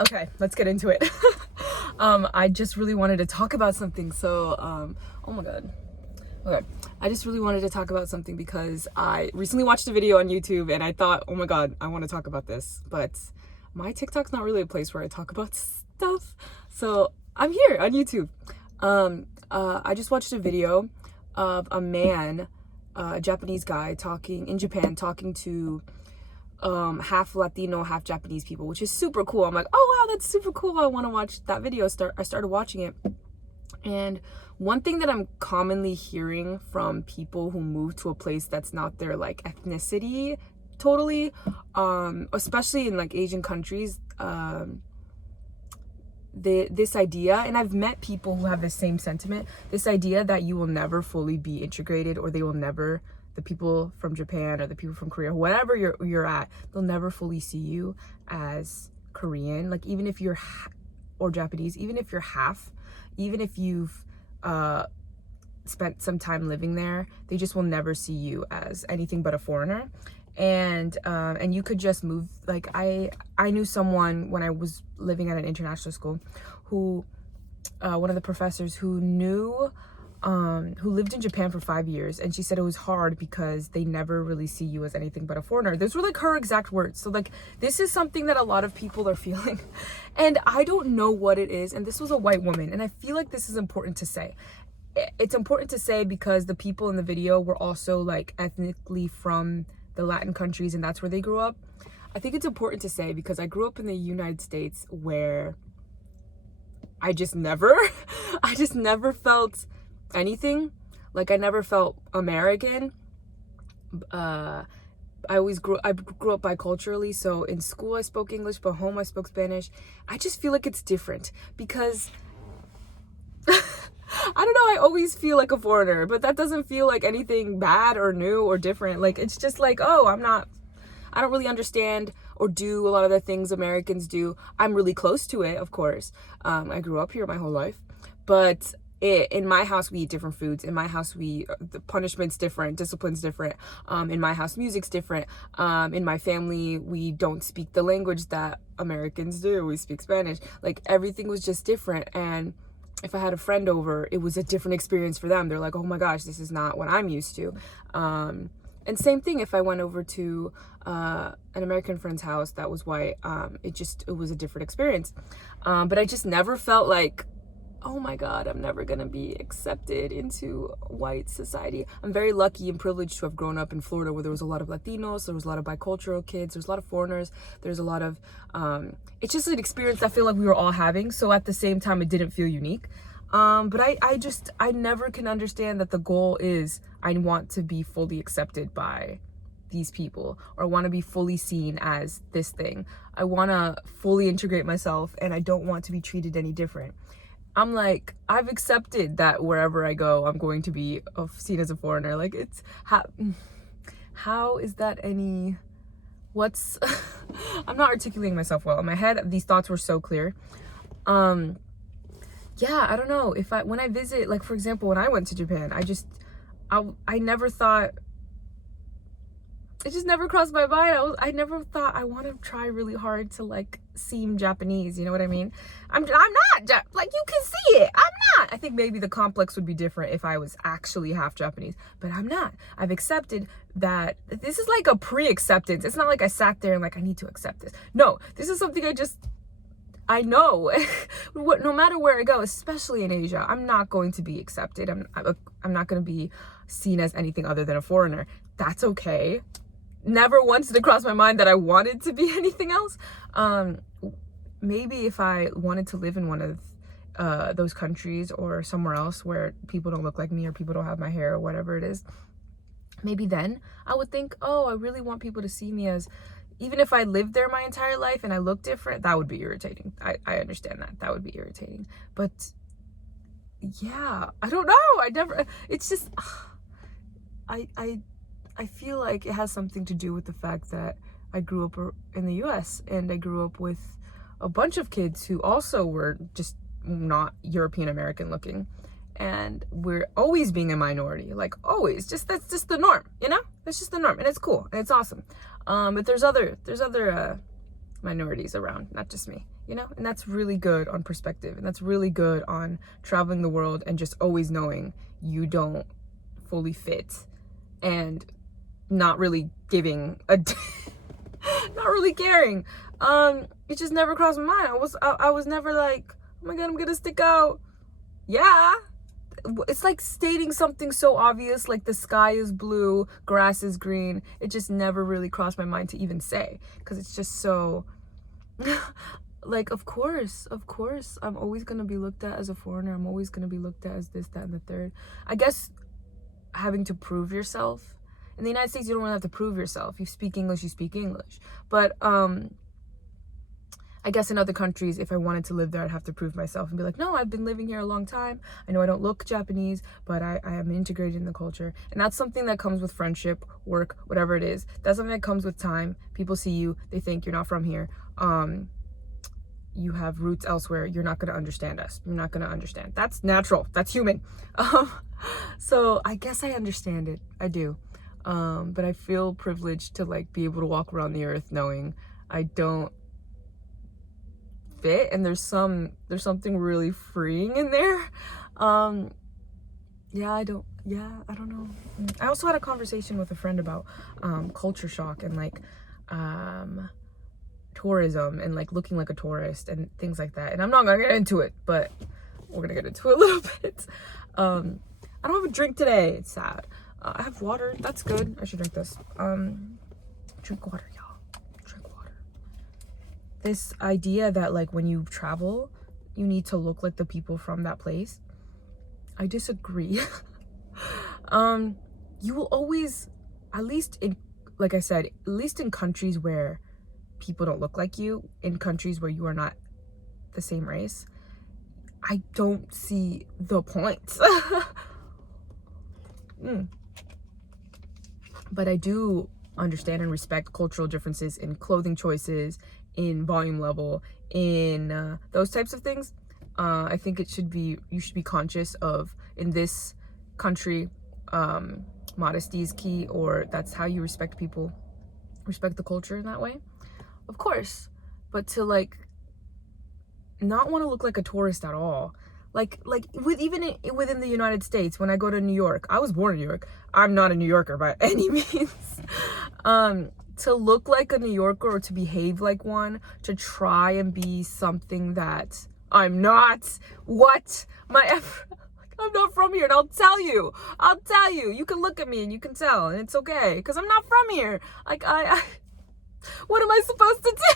Okay, let's get into it. I just really wanted to talk about something. Oh my god. Okay, I just really wanted to talk about something because I recently watched a video on YouTube and I thought, oh my god, I want to talk about this. But my TikTok's not really a place where I talk about stuff. So I'm here on YouTube. I just watched a video of a man, a Japanese guy talking in Japan, talking to half Latino, half Japanese people, which is super cool. I'm like, oh wow, that's super cool. I want to watch that video. I started watching it. And one thing that I'm commonly hearing from people who move to a place that's not their like ethnicity totally, especially in like Asian countries, this idea, and I've met people who have the same sentiment, this idea that you will never fully be integrated, or the people from Japan or the people from Korea, whatever you're at, they'll never fully see you as Korean. Like even if you're or Japanese, even if you're half, even if you've spent some time living there, they just will never see you as anything but a foreigner. And you could just move. Like I knew someone when I was living at an international school who one of the professors who lived in Japan for 5 years, and she said it was hard because they never really see you as anything but a foreigner. Those were like her exact words. So like this is something that a lot of people are feeling, and I don't know what it is. And this was a white woman, and I feel like this is important to say. It's important to say because the people in the video were also like ethnically from the Latin countries, and that's where they grew up. I think it's important to say because I grew up in the United States where I just never felt anything. Like I never felt American. I grew up biculturally, so in school I spoke English, but home I spoke Spanish. I just feel like it's different because I don't know, I always feel like a foreigner, but that doesn't feel like anything bad or new or different. Like it's just like, oh, I don't really understand or do a lot of the things Americans do. I'm really close to it, of course. I grew up here my whole life, but in my house we eat different foods. In my house the punishment's different, discipline's different. In my house music's different. In my family we don't speak the language that Americans do. We speak Spanish. Like everything was just different. And if I had a friend over, it was a different experience for them. They're like, oh my gosh, this is not what I'm used to. And same thing if I went over to an American friend's house that was white, it was a different experience. But I just never felt like, oh my god, I'm never gonna be accepted into white society. I'm very lucky and privileged to have grown up in Florida where there was a lot of Latinos, there was a lot of bicultural kids, there's a lot of foreigners, there's a lot of it's just an experience I feel like we were all having. So at the same time it didn't feel unique. But I never can understand that the goal is I want to be fully accepted by these people, or I want to be fully seen as this thing. I want to fully integrate myself, and I don't want to be treated any different. I'm like, I've accepted that wherever I go, I'm going to be seen as a foreigner. Like it's how is that any, I'm not articulating myself well. In my head, these thoughts were so clear. Yeah, I don't know when I visit, like for example, when I went to Japan, I never thought, it just never crossed my mind. I never thought I want to try really hard to like seem Japanese, you know what I mean? I'm not, like you can see it, I'm not. I think maybe the complex would be different if I was actually half Japanese, but I'm not. I've accepted that this is like a pre-acceptance. It's not like I sat there and like I need to accept this. No, this is something I know. No matter where I go, especially in Asia, I'm not going to be accepted. I'm not going to be seen as anything other than a foreigner. That's okay. Never once did it cross my mind that I wanted to be anything else. Maybe if I wanted to live in one of those countries or somewhere else where people don't look like me or people don't have my hair or whatever it is, maybe then I would think, oh, I really want people to see me as, even if I lived there my entire life and I look different, that would be irritating. I understand that. That would be irritating. But yeah, I don't know. It's just, I feel like it has something to do with the fact that I grew up in the US and I grew up with a bunch of kids who also were just not European American looking. And we're always being a minority, like always. That's just the norm, you know? That's just the norm, and it's cool and it's awesome. But there's other minorities around, not just me. you know? And that's really good on perspective, and that's really good on traveling the world and just always knowing you don't fully fit and not really giving a not really caring. It just never crossed my mind. I was never like, oh my god, I'm gonna stick out. Yeah, it's like stating something so obvious, like the sky is blue, grass is green. It just never really crossed my mind to even say, because it's just so like, of course I'm always gonna be looked at as a foreigner. I'm always gonna be looked at as this, that, and the third. I guess having to prove yourself in the United States, you don't really have to prove yourself. You speak English, you speak English. But I guess in other countries, if I wanted to live there, I'd have to prove myself and be like, no, I've been living here a long time. I know I don't look Japanese, but I am integrated in the culture. And that's something that comes with friendship, work, whatever it is. That's something that comes with time. People see you, they think you're not from here. You have roots elsewhere. You're not going to understand us. You're not going to understand. That's natural. That's human. So I guess I understand it. I do. But I feel privileged to like be able to walk around the earth knowing I don't fit, and there's something really freeing in there. I don't know. I also had a conversation with a friend about culture shock and like tourism and like looking like a tourist and things like that. And I'm not gonna get into it, but we're gonna get into it a little bit. I don't have a drink today. It's sad. I have water. That's good. I should drink this. Drink water, y'all. Drink water. This idea that like when you travel, you need to look like the people from that place. I disagree. You will always, at least in, like I said, at least in countries where people don't look like you, in countries where you are not the same race, I don't see the point. But I do understand and respect cultural differences in clothing choices, in volume level, in those types of things. I think you should be conscious of, in this country, modesty is key, or that's how you respect people, respect the culture in that way, of course. But to like not want to look like a tourist at all, like within the United States, when I go to New York, I was born in New York, I'm not a New Yorker by any means. To look like a New Yorker or to behave like one, to try and be something that I'm not, I'm not from here, and I'll tell you, you can look at me and you can tell, and it's okay, because I'm not from here. Like, I what am I supposed to do?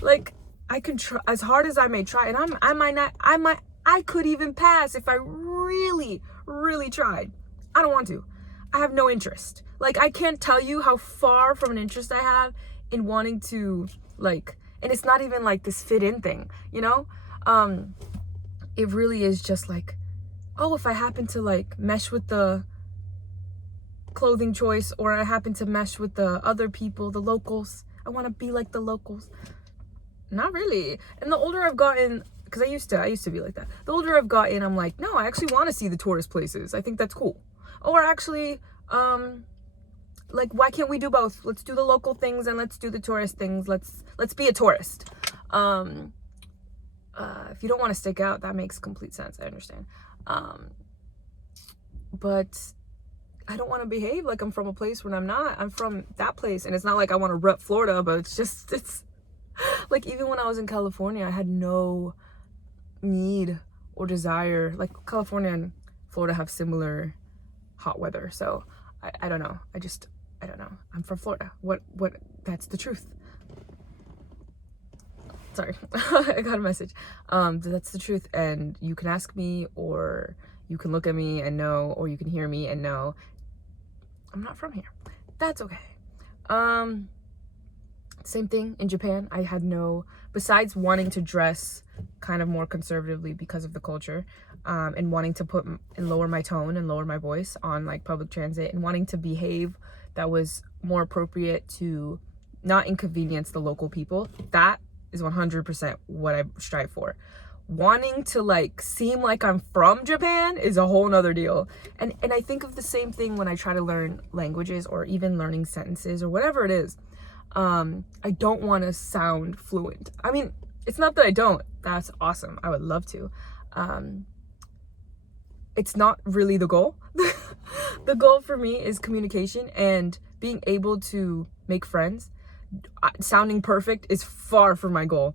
Like, I can try as hard as I may try, and I could even pass if I really, really tried. I don't want to. I have no interest. Like, I can't tell you how far from an interest I have in wanting to, like, and it's not even like this fit in thing, you know? It really is just like, oh, if I happen to like mesh with the clothing choice, or I happen to mesh with the other people, the locals, I want to be like the locals. Not really. And the older I've gotten, because I used to be like that. The older I've gotten, I'm like, no, I actually want to see the tourist places. I think that's cool. Or actually, like, why can't we do both? Let's do the local things and let's do the tourist things. Let's be a tourist. If you don't want to stick out, that makes complete sense. I understand. But I don't want to behave like I'm from a place when I'm not. I'm from that place, and it's not like I want to rep Florida, but it's like, even when I was in California, I had no need or desire. Like, California and Florida have similar hot weather, so I don't know. I don't know. I'm from Florida. What? That's the truth. Sorry, I got a message. That's the truth, and you can ask me, or you can look at me and know, or you can hear me and know I'm not from here. That's okay. Same thing in Japan. I had no, besides wanting to dress kind of more conservatively because of the culture, and wanting to put and lower my tone and lower my voice on like public transit, and wanting to behave that was more appropriate to not inconvenience the local people. That is 100% what I strive for. Wanting to like seem like I'm from Japan is a whole nother deal. And I think of the same thing when I try to learn languages, or even learning sentences or whatever it is. I don't want to sound fluent. I mean, It's not that I don't. That's awesome. I would love to. It's not really the goal. The goal for me is communication and being able to make friends. Sounding perfect is far from my goal.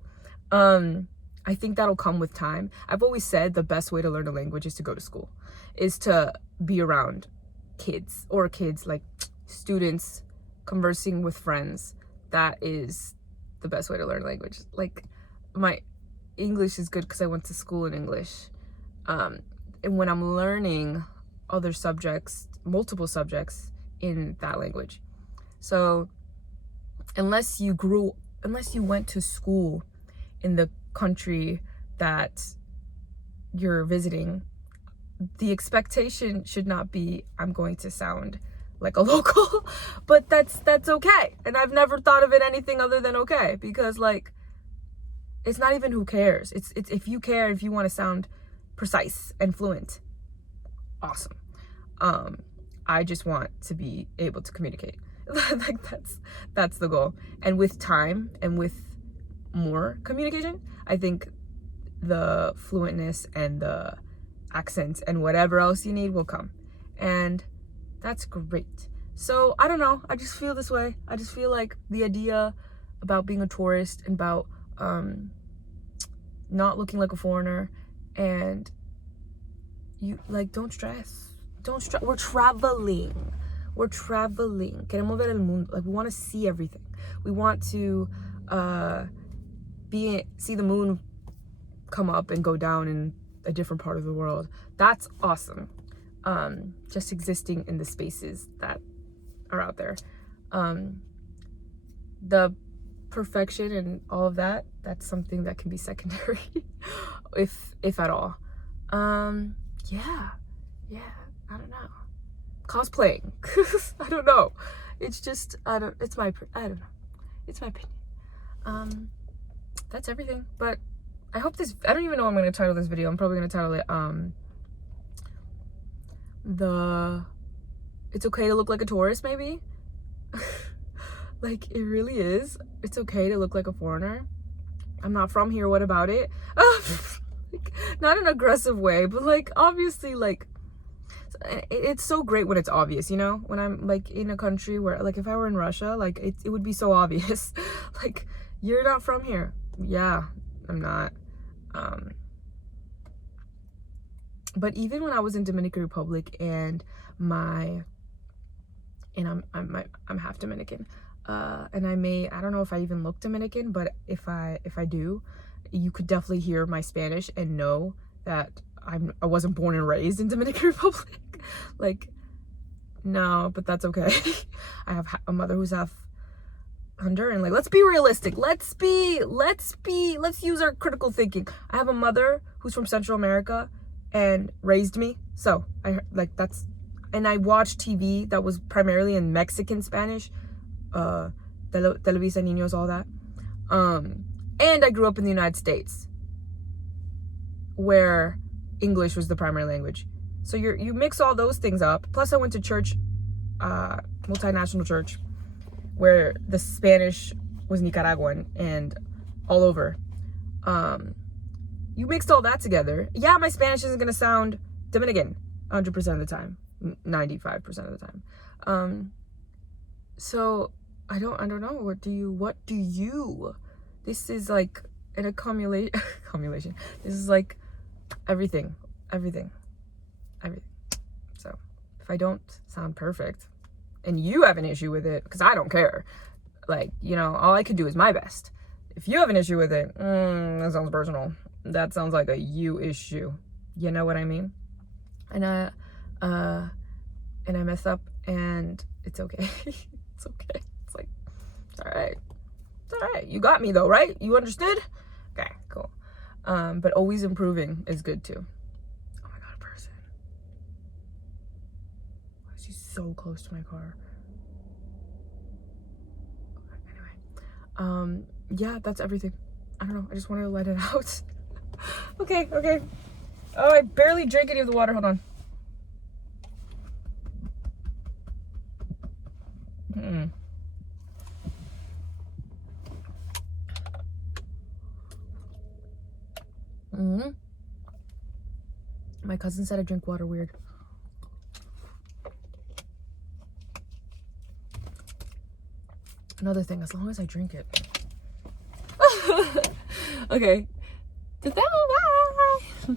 I think that'll come with time. I've always said the best way to learn a language is to go to school, is to be around kids like students, conversing with friends. That is the best way to learn a language. Like, my English is good because I went to school in English. And when I'm learning other subjects, multiple subjects in that language. So unless you went to school in the country that you're visiting, the expectation should not be I'm going to sound like a local. But that's okay. And I've never thought of it anything other than okay, because like, it's not even who cares. It's if you care, if you want to sound precise and fluent, awesome. I just want to be able to communicate. Like, that's the goal. And with time and with more communication, I think the fluentness and the accent and whatever else you need will come. And that's great. So I don't know, I just feel this way. I just feel like the idea about being a tourist and about not looking like a foreigner, and you like, don't stress. We're traveling. Queremos ver el mundo. Like, we want to see everything. We want to see the moon come up and go down in a different part of the world. That's awesome. Just existing in the spaces that are out there. The perfection and all of that, that's something that can be secondary, if at all. Yeah, I don't know. Cosplaying. I don't know. It's just, I don't know. It's my opinion. That's everything. But I hope I don't even know what I'm going to title this video. I'm probably going to title it, it's okay to look like a tourist, maybe. Like, it really is. It's okay to look like a foreigner. I'm not from here. What about it? Like, not in an aggressive way, but like, obviously, like, it's so great when it's obvious, you know, when I'm like in a country where, like, if I were in Russia, like, it would be so obvious. Like, you're not from here. Yeah, I'm not. But even when I was in Dominican Republic and I'm half Dominican, and I don't know if I even look Dominican, but if I do, you could definitely hear my Spanish and know that I wasn't born and raised in Dominican Republic. Like, no, but that's okay. I have a mother who's half Honduran. Like, let's be realistic. Let's use our critical thinking. I have a mother who's from Central America and raised me. So and I watched TV that was primarily in Mexican Spanish, Televisa Niños, all that. And I grew up in the United States, where English was the primary language. So you mix all those things up. Plus, I went to church, multinational church, where the Spanish was Nicaraguan and all over. You mixed all that together. Yeah, my Spanish isn't gonna sound Dominican 100% of the time, 95% of the time. So I don't know. What do you? This is like an accumulation. This is like everything. So if I don't sound perfect and you have an issue with it, because I don't care, like, you know, all I could do is my best. If you have an issue with it, that sounds personal. That sounds like a you issue. You know what I mean? And I mess up, and it's okay. It's okay. It's like, it's all right. It's all right. You got me though, right? You understood? Okay, cool. But always improving is good too. Oh my God, a person. Why is she so close to my car? Anyway, yeah, that's everything. I don't know. I just wanted to let it out. Okay. Oh, I barely drank any of the water. Hold on. Mm-hmm. My cousin said I drink water weird. Another thing, as long as I drink it. Okay. Bye.